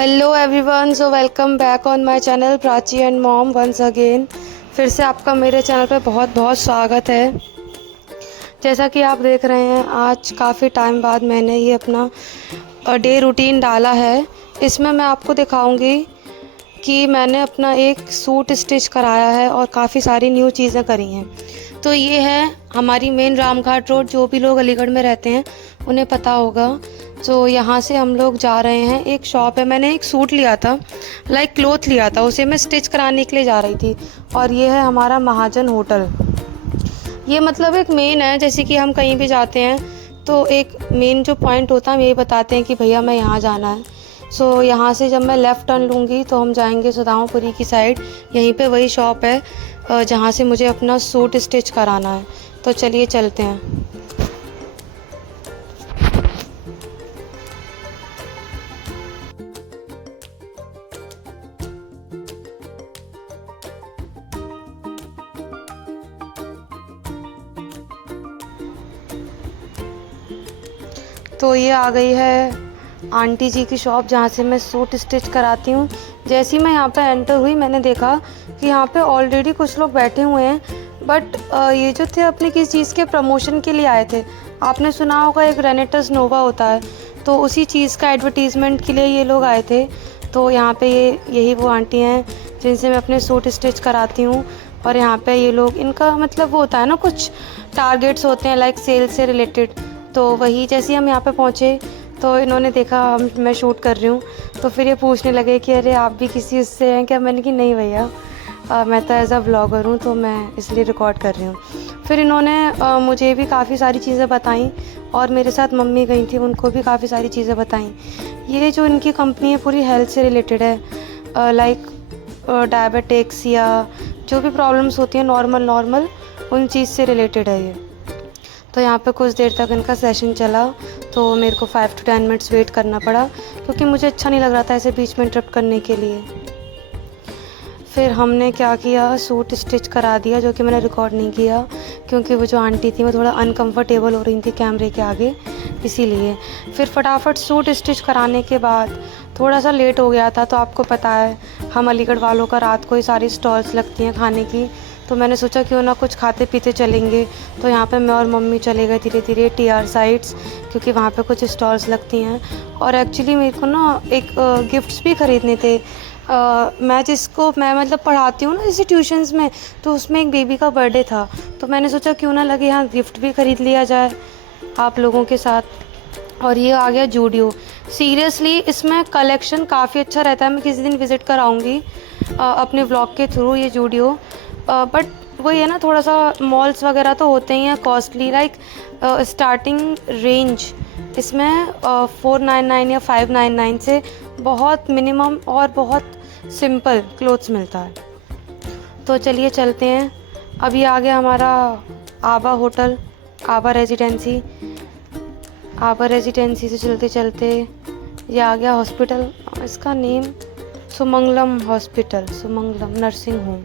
Hello everyone, so welcome back on my channel Prachi and mom once again. फिर से आपका मेरे चैनल पे बहुत बहुत स्वागत है। जैसा कि आप देख रहे हैं, आज काफ़ी टाइम बाद मैंने ये अपना डे रूटीन डाला है। इसमें मैं आपको दिखाऊंगी कि मैंने अपना एक सूट स्टिच कराया है और काफ़ी सारी न्यू चीज़ें करी हैं। तो ये है हमारी मेन रामघाट रोड। जो भी लोग अलीगढ़ में रहते हैं उन्हें पता होगा। तो यहाँ से हम लोग जा रहे हैं, एक शॉप है। मैंने एक सूट लिया था, लाइक क्लोथ लिया था, उसे मैं स्टिच कराने के लिए जा रही थी। और ये है हमारा महाजन होटल। ये मतलब एक मेन है, जैसे कि हम कहीं भी जाते हैं तो एक मेन जो पॉइंट होता है हम यही बताते हैं कि भैया मैं यहाँ जाना है। सो यहाँ से जब मैं लेफ़्ट टर्न लूँगी तो हम जाएंगे सुदामापुरी की साइड। यहीं पे वही शॉप है जहाँ से मुझे अपना सूट स्टिच कराना है। तो चलिए चलते हैं। तो ये आ गई है आंटी जी की शॉप जहाँ से मैं सूट स्टिच कराती हूँ। जैसे ही मैं यहाँ पे एंटर हुई मैंने देखा कि यहाँ पे ऑलरेडी कुछ लोग बैठे हुए हैं, बट ये जो थे अपने किसी चीज़ के प्रमोशन के लिए आए थे। आपने सुना होगा एक रेनेटस नोवा होता है, तो उसी चीज़ का एडवर्टीज़मेंट के लिए ये लोग आए थे। तो यहाँ पे यही वो आंटी हैं जिनसे मैं अपने सूट स्टिच कराती हूँ। और यहाँ पे ये लोग, इनका मतलब वो होता है ना, कुछ टारगेट्स होते हैं लाइक सेल से रिलेटेड। तो वही जैसे ही हम यहाँ पे पहुँचे तो इन्होंने देखा मैं शूट कर रही हूँ, तो फिर ये पूछने लगे कि अरे आप भी किसी उससे हैं क्या। मैंने कि नहीं भैया, मैं तो एज अ व्लॉगर हूँ, तो मैं इसलिए रिकॉर्ड कर रही हूँ। फिर इन्होंने मुझे भी काफ़ी सारी चीज़ें बताई और मेरे साथ मम्मी गई थी, उनको भी काफ़ी सारी चीज़ें बताई। ये जो इनकी कंपनी है पूरी हेल्थ से रिलेटेड है, लाइक डायबिटिक्स या जो भी प्रॉब्लम्स होती हैं नॉर्मल उन चीज़ से रिलेटेड है ये। तो यहाँ पे कुछ देर तक इनका सेशन चला, तो मेरे को 5 to 10 मिनट्स वेट करना पड़ा क्योंकि मुझे अच्छा नहीं लग रहा था ऐसे बीच में इंटरप्ट करने के लिए। फिर हमने क्या किया, सूट स्टिच करा दिया, जो कि मैंने रिकॉर्ड नहीं किया क्योंकि वो जो आंटी थी वो थोड़ा अनकंफर्टेबल हो रही थी कैमरे के आगे, इसीलिए। फिर फटाफट सूट स्टिच कराने के बाद थोड़ा सा लेट हो गया था। तो आपको पता है हम अलीगढ़ वालों का रात को ही सारी स्टॉल्स लगती हैं खाने की, तो मैंने सोचा क्यों ना कुछ खाते पीते चलेंगे। तो यहाँ पे मैं और मम्मी चले गए धीरे धीरे TR साइड्स, क्योंकि वहाँ पे कुछ स्टॉल्स लगती हैं। और एक्चुअली मेरे को ना एक गिफ्ट्स भी ख़रीदने थे। मैं मतलब पढ़ाती हूँ ना जैसे ट्यूशन्स में, तो उसमें एक बेबी का बर्थडे था, तो मैंने सोचा क्यों ना लगे यहाँ गिफ्ट भी ख़रीद लिया जाए आप लोगों के साथ। और ये आ गया जूडियो। सीरियसली इसमें कलेक्शन काफ़ी अच्छा रहता है। मैं किसी दिन विज़िट कर आऊँगी अपने व्लॉग के थ्रू ये जूडियो। बट वही है ना, थोड़ा सा मॉल्स वगैरह तो होते ही हैं कॉस्टली, लाइक स्टार्टिंग रेंज इसमें 499 या 599 से बहुत मिनिमम और बहुत सिंपल क्लोथ्स मिलता है। तो चलिए चलते हैं। अभी आ गया हमारा आबा होटल, आबा रेजिडेंसी। आबा रेजिडेंसी से चलते चलते ये आ गया हॉस्पिटल, इसका name Sumangalam hospital, Sumangalam nursing home.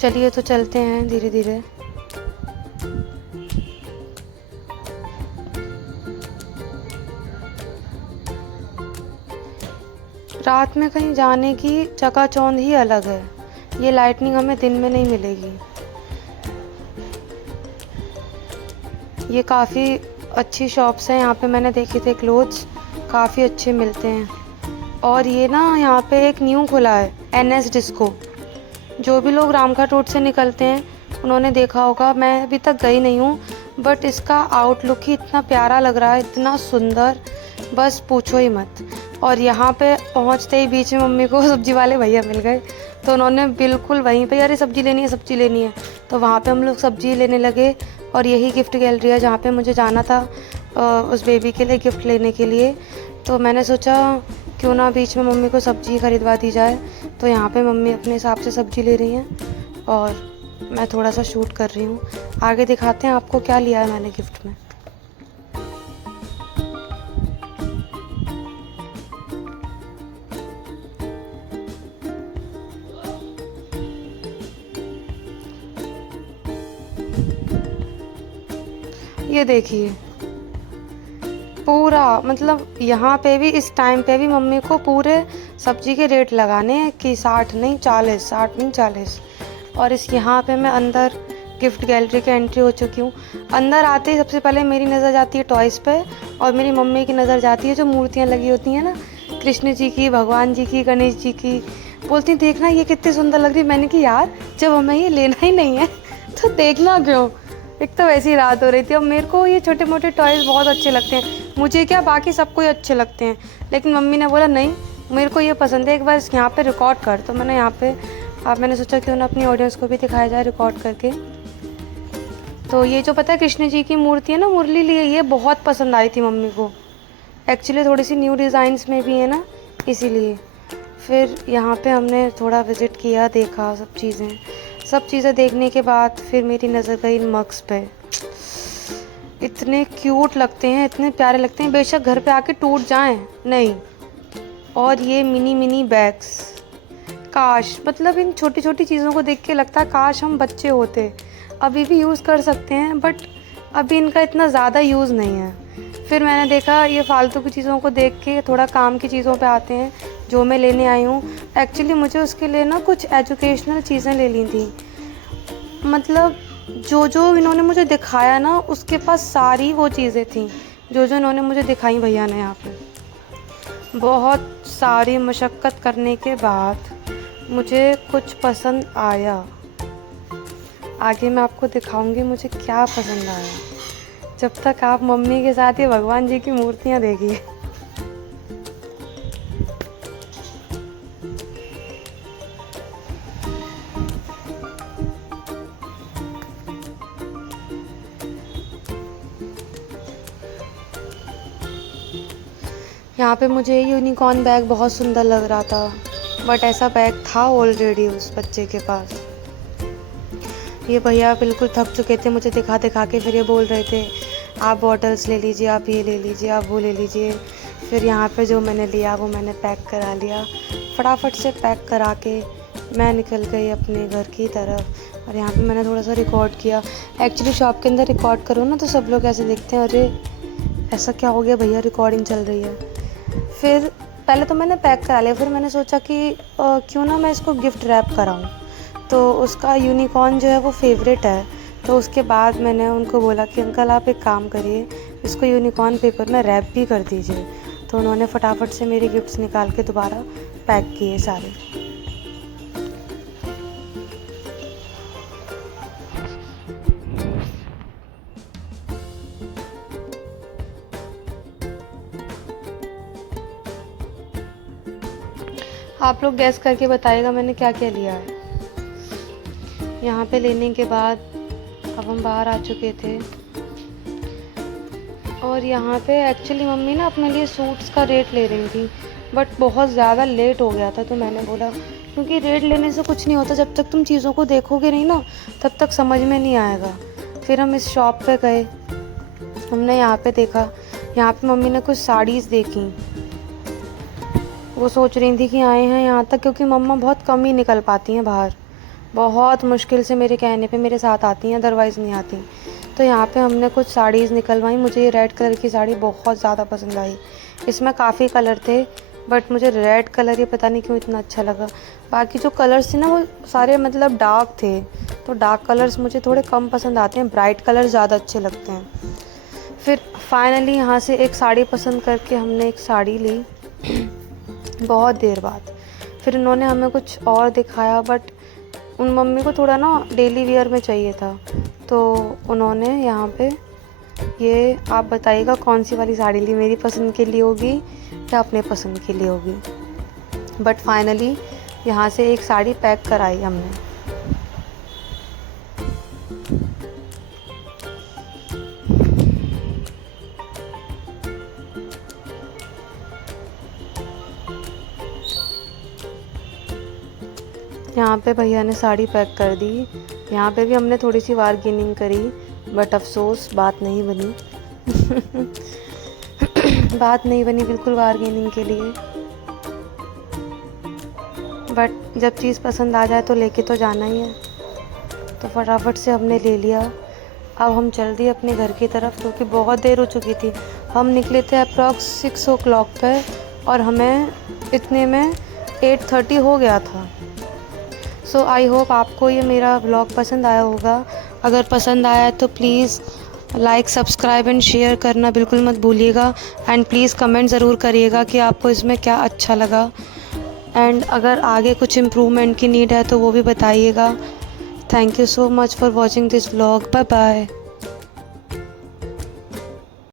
चलिए तो चलते हैं धीरे धीरे। रात में कहीं जाने की चकाचौंध ही अलग है। ये लाइटनिंग हमें दिन में नहीं मिलेगी। ये काफ़ी अच्छी शॉप्स हैं, यहाँ पे मैंने देखे थे क्लोथ्स काफ़ी अच्छे मिलते हैं। और ये ना यहाँ पे एक न्यू खुला है NS डिस्को। जो भी लोग रामघाट रोड से निकलते हैं उन्होंने देखा होगा। मैं अभी तक गई नहीं हूँ, बट इसका आउटलुक ही इतना प्यारा लग रहा है, इतना सुंदर, बस पूछो ही मत। और यहाँ पे पहुँचते ही बीच में मम्मी को सब्जी वाले भैया मिल गए, तो उन्होंने बिल्कुल वहीं पे, अरे सब्जी लेनी है सब्जी लेनी है, तो वहाँ पे हम लोग सब्जी लेने लगे। और यही गिफ्ट गैलरी है जहाँ पे मुझे जाना था उस बेबी के लिए गिफ्ट लेने के लिए। तो मैंने सोचा क्यों ना बीच में मम्मी को सब्जी खरीदवा दी जाए। तो यहाँ पे मम्मी अपने हिसाब से सब्जी ले रही हैं और मैं थोड़ा सा शूट कर रही हूँ। आगे दिखाते हैं आपको क्या लिया है मैंने गिफ्ट में। ये देखिए पूरा मतलब यहाँ पे भी इस टाइम पे भी मम्मी को पूरे सब्जी के रेट लगाने हैं कि 60 नहीं 40, 60 नहीं 40। और इस यहाँ पे मैं अंदर गिफ्ट गैलरी के एंट्री हो चुकी हूँ। अंदर आते ही सबसे पहले मेरी नज़र जाती है टॉयज़ पे और मेरी मम्मी की नज़र जाती है जो मूर्तियाँ लगी होती हैं ना, कृष्ण जी की, भगवान जी की, गणेश जी की। बोलती देखना ये कितनी सुंदर लग रही है। मैंने कि यार जब हमें ये लेना ही नहीं है तो देखना क्यों। एक तो वैसी रात हो रही थी। अब मेरे को ये छोटे मोटे टॉयज़ बहुत अच्छे लगते हैं, मुझे क्या बाकी सबको ही अच्छे लगते हैं, लेकिन मम्मी ने बोला नहीं मेरे को ये पसंद है, एक बार यहाँ पे रिकॉर्ड कर। तो मैंने यहाँ पे मैंने सोचा क्यों ना अपनी ऑडियंस को भी दिखाया जाए रिकॉर्ड करके। तो ये जो पता है कृष्ण जी की मूर्ति है ना, मुरली ली है, ये बहुत पसंद आई थी मम्मी को। एक्चुअली थोड़ी सी न्यू डिज़ाइंस में भी है ना, इसीलिए। फिर यहाँ पे हमने थोड़ा विज़िट किया, देखा सब चीज़ें देखने के बाद फिर मेरी नज़र गई इन मग्स पे। इतने क्यूट लगते हैं, इतने प्यारे लगते हैं, बेशक घर पे आके टूट जाएं नहीं। और ये मिनी बैग्स, काश मतलब इन छोटी छोटी चीज़ों को देख के लगता है काश हम बच्चे होते। अभी भी यूज़ कर सकते हैं बट अभी इनका इतना ज़्यादा यूज़ नहीं है। फिर मैंने देखा ये फालतू की चीज़ों को देख के थोड़ा काम की चीज़ों पे आते हैं जो मैं लेने आई हूँ। एक्चुअली मुझे उसके लिए ना कुछ एजुकेशनल चीज़ें ले ली थी। मतलब जो इन्होंने मुझे दिखाया ना उसके पास सारी वो चीज़ें थी जो इन्होंने मुझे दिखाई भैया ने। यहाँ पे बहुत सारी मशक्क़त करने के बाद मुझे कुछ पसंद आया। आगे मैं आपको दिखाऊंगी मुझे क्या पसंद आया, जब तक आप मम्मी के साथ ये भगवान जी की मूर्तियाँ देखिए। यहाँ पे मुझे यूनिकॉर्न बैग बहुत सुंदर लग रहा था, बट ऐसा बैग था ऑलरेडी उस बच्चे के पास। ये भैया बिल्कुल थक चुके थे, मुझे दिखा दिखा के फिर ये बोल रहे थे आप बॉटल्स ले लीजिए, आप ये ले लीजिए, आप वो ले लीजिए। फिर यहाँ पे जो मैंने लिया वो मैंने पैक करा लिया। फटाफट से पैक करा के मैं निकल गई अपने घर की तरफ। और यहाँ पे मैंने थोड़ा सा रिकॉर्ड किया। एक्चुअली शॉप के अंदर रिकॉर्ड करो ना तो सब लोग ऐसे देखते हैं, अरे ऐसा क्या हो गया भैया, रिकॉर्डिंग चल रही है। फिर पहले तो मैंने पैक करा लिया, फिर मैंने सोचा कि क्यों ना मैं इसको गिफ्ट रैप कराऊँ। तो उसका यूनिकॉर्न जो है वो फेवरेट है। तो उसके बाद मैंने उनको बोला कि अंकल आप एक काम करिए, इसको यूनिकॉर्न पेपर में रैप भी कर दीजिए। तो उन्होंने फटाफट से मेरे गिफ्ट्स निकाल के दोबारा पैक किए सारे। आप लोग गैस करके बताइएगा मैंने क्या क्या लिया है। यहाँ पे लेने के बाद अब हम बाहर आ चुके थे और यहाँ पे एक्चुअली मम्मी ना अपने लिए सूट्स का रेट ले रही थी, बट बहुत ज़्यादा लेट हो गया था। तो मैंने बोला क्योंकि रेट लेने से कुछ नहीं होता, जब तक तुम चीज़ों को देखोगे नहीं ना तब तक समझ में नहीं आएगा। फिर हम इस शॉप पे गए, हमने यहाँ पे देखा, यहाँ पे मम्मी ने कुछ साड़ीज़ देखी। वो सोच रही थी कि आए हैं यहाँ तक, क्योंकि मम्मा बहुत कम ही निकल पाती हैं बाहर, बहुत मुश्किल से मेरे कहने पे मेरे साथ आती हैं, अदरवाइज़ नहीं आती। तो यहाँ पे हमने कुछ साड़ीज़ निकलवाई। मुझे ये रेड कलर की साड़ी बहुत ज़्यादा पसंद आई। इसमें काफ़ी कलर थे बट मुझे रेड कलर ये पता नहीं क्यों इतना अच्छा लगा। बाकी जो कलर्स थे ना वो सारे मतलब डार्क थे, तो डार्क कलर्स मुझे थोड़े कम पसंद आते हैं, ब्राइट कलर ज़्यादा अच्छे लगते हैं। फिर फाइनली यहाँ से एक साड़ी पसंद करके हमने एक साड़ी ली बहुत देर बाद। फिर उन्होंने हमें कुछ और दिखाया बट उन मम्मी को थोड़ा ना डेली वेयर में चाहिए था, तो उन्होंने यहाँ पे ये आप बताइएगा कौन सी वाली साड़ी ली, मेरी पसंद के लिए होगी या अपने पसंद के लिए होगी। बट फाइनली यहाँ से एक साड़ी पैक कराई हमने। यहाँ पे भैया ने साड़ी पैक कर दी। यहाँ पे भी हमने थोड़ी सी बार्गेनिंग करी बट अफसोस बात नहीं बनी बात नहीं बनी बिल्कुल बार्गेनिंग के लिए। बट जब चीज़ पसंद आ जाए तो लेके तो जाना ही है, तो फटाफट से हमने ले लिया। अब हम चल दिए अपने घर की तरफ क्योंकि बहुत देर हो चुकी थी। हम निकले थे अप्रॉक्स 6 o'clock पे और हमें इतने में 8:30 हो गया था। सो आई होप आपको ये मेरा व्लॉग पसंद आया होगा। अगर पसंद आया है तो please like, subscribe and share करना बिल्कुल मत भूलिएगा। एंड प्लीज़ कमेंट ज़रूर करिएगा कि आपको इसमें क्या अच्छा लगा। एंड अगर आगे कुछ इम्प्रूवमेंट की नीड है तो वो भी बताइएगा। Thank you so much for watching this vlog. Bye bye.